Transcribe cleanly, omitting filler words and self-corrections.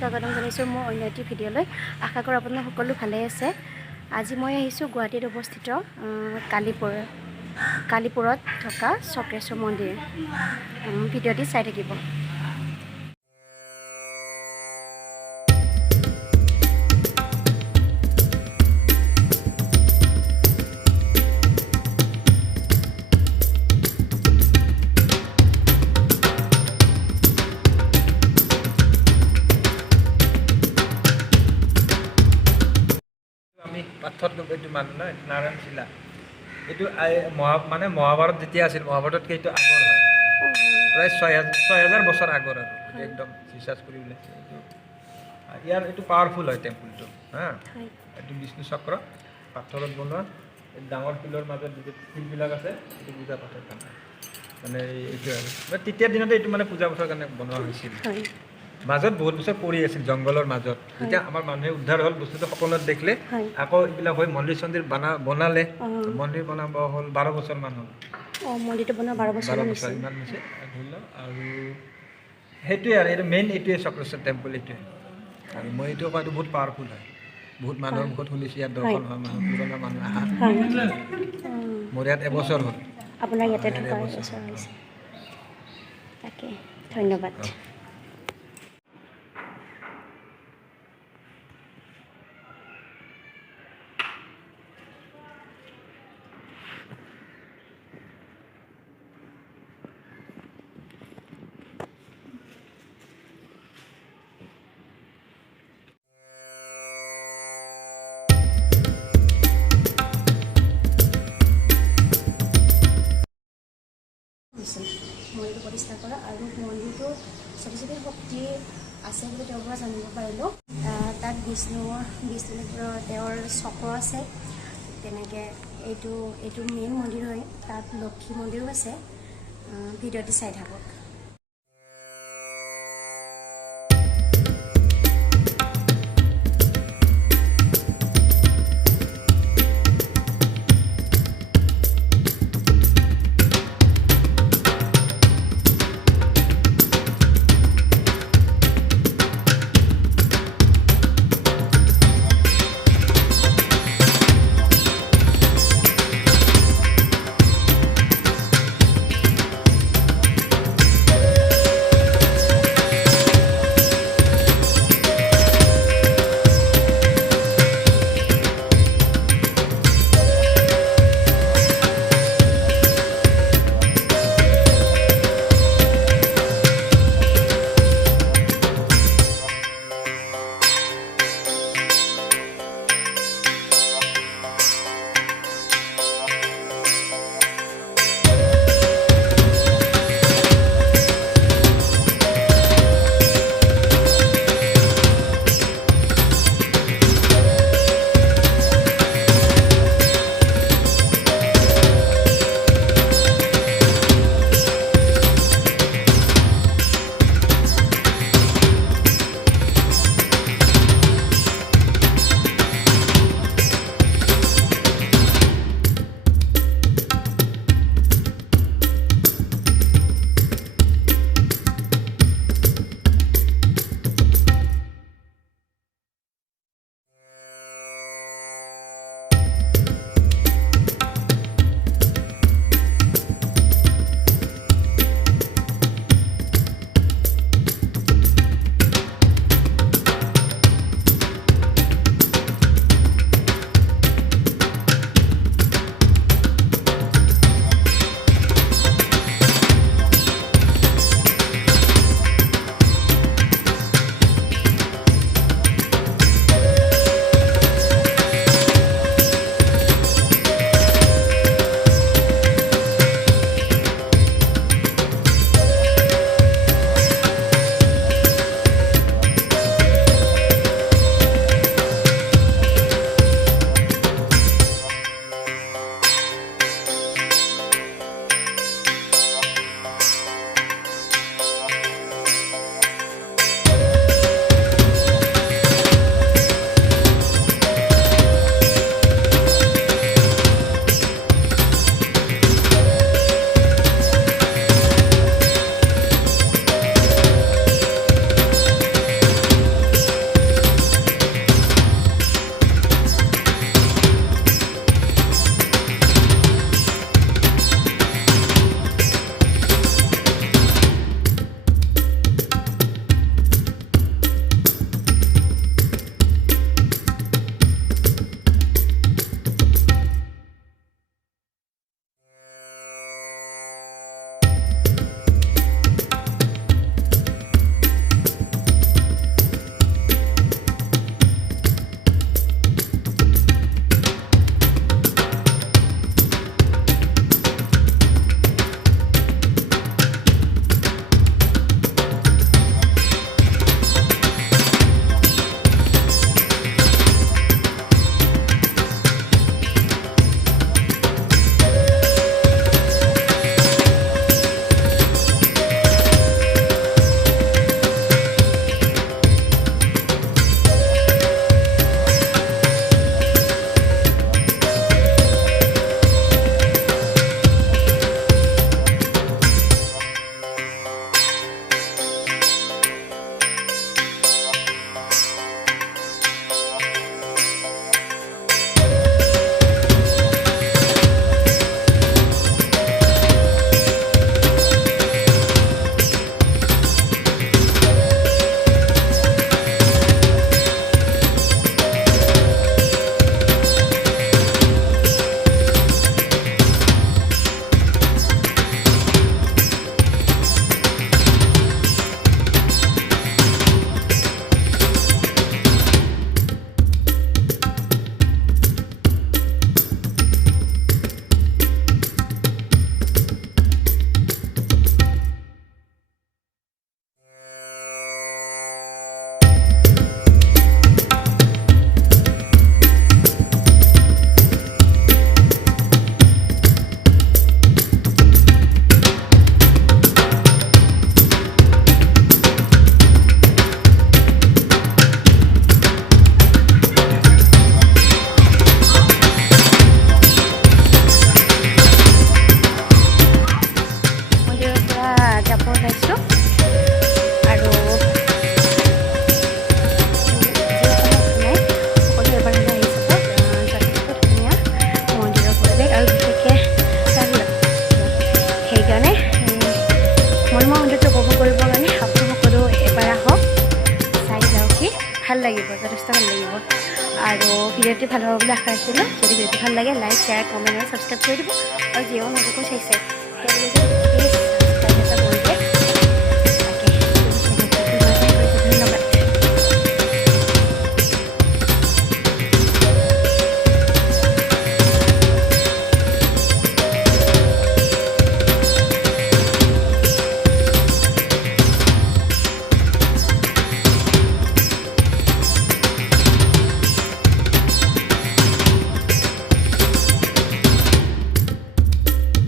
স্বাগতম জনাইছোঁ মোৰ অন্য এটি ভিডিঅ'লৈ। আশা কৰোঁ আপোনালোক সকলো ভালে আছে। আজি মই আহিছোঁ গুৱাহাটীত অৱস্থিত কালিপুৰত থকা চক্ৰেশ্বৰ মন্দিৰ। ভিডিঅ'টি চাই থাকিব। পাথৰ এইটো মানুহ নহয় নাৰায়ণ শিলা এইটো মানে মহাভাৰত যেতিয়া আছিল মহাভাৰততকৈ এইটো আগৰ হয় প্ৰায় ৬,০০০ বছৰ আগৰ আৰু একদম ৰিচাৰ্চ কৰি ওলাইছে এইটো ইয়াৰ এইটো পাৱাৰফুল হয় টেম্পলটো এইটো বিষ্ণু চক্ৰ পাথৰত বনোৱা ডাঙৰ শিলৰ মাজত যিটো শিলবিলাক আছে এইটো পূজা পাঠৰ কাৰণে মানে এইটো আৰু তেতিয়াৰ দিনতে এইটো মানে পূজা পাঠৰ কাৰণে বনোৱা হৈছিল মাজত বহুত বছৰ পৰি আছিল জংঘলৰ মাজত যেতিয়া আমাৰ মানুহে উদ্ধাৰ হ'ল বস্তুটো সপোনত দেখিলে আকৌ এইবিলাক হৈ মন্দিৰ চন্দিৰ বনালে মন্দিৰ বনাব হ'ল 12 বছৰমান হ'ল মন্দিৰটো বনোৱা 12 বছৰ ইমান হৈছে ধৰি লওক আৰু সেইটোৱে আৰু এইটো মেইন এইটোৱে চক্ৰেশ্বৰ টেম্পল এইটোৱে আৰু মই এইটো কোৱাটো বহুত পাৱাৰফুল হয় বহুত মানুহৰ মুখত শুনিছোঁ ইয়াত দৰ্শন হয় মানুহ পুৰণা মানুহ আহা মোৰ ইয়াত এবছৰ হ'ল আপোনাৰ ইয়াতে থকা এবছৰ হৈছে তাকে ধন্যবাদ মন্দিৰটো প্ৰতিষ্ঠা কৰা আৰু মন্দিৰটো চবচে শক্তি আছে বুলি তেওঁৰ পৰা জানিব পাৰিলোঁ তাত বিষ্ণুৰ তেওঁৰ চক্ৰ আছে তেনেকৈ এইটো মেইন মন্দিৰ হয় তাত লক্ষী মন্দিৰো আছে ভিডিঅ'টি চাই থাকক পাইছোঁ আৰু সকলো এবাৰ হ'লে আহি চাব যথেষ্ট ধুনীয়া মন্দিৰৰ পৰিৱেশ আৰু বিশেষকৈ সেইকাৰণে মনমোহা মন্দিৰটো উপভোগ কৰিবৰ কাৰণে আপুনি সকলো এবাৰ আহক চাই যাওক কি ভাল লাগিব যথেষ্ট ভাল লাগিব আৰু ভিডিঅ'টি ভাল হ'ব বুলি আশা ৰাখিলোঁ যদি ভিডিঅ'টো ভাল লাগে লাইক শ্বেয়াৰ কমেণ্ট আৰু ছাবস্ক্ৰাইব কৰি দিব আৰু যিও নতুনকৈ চাইছে তেওঁলোকে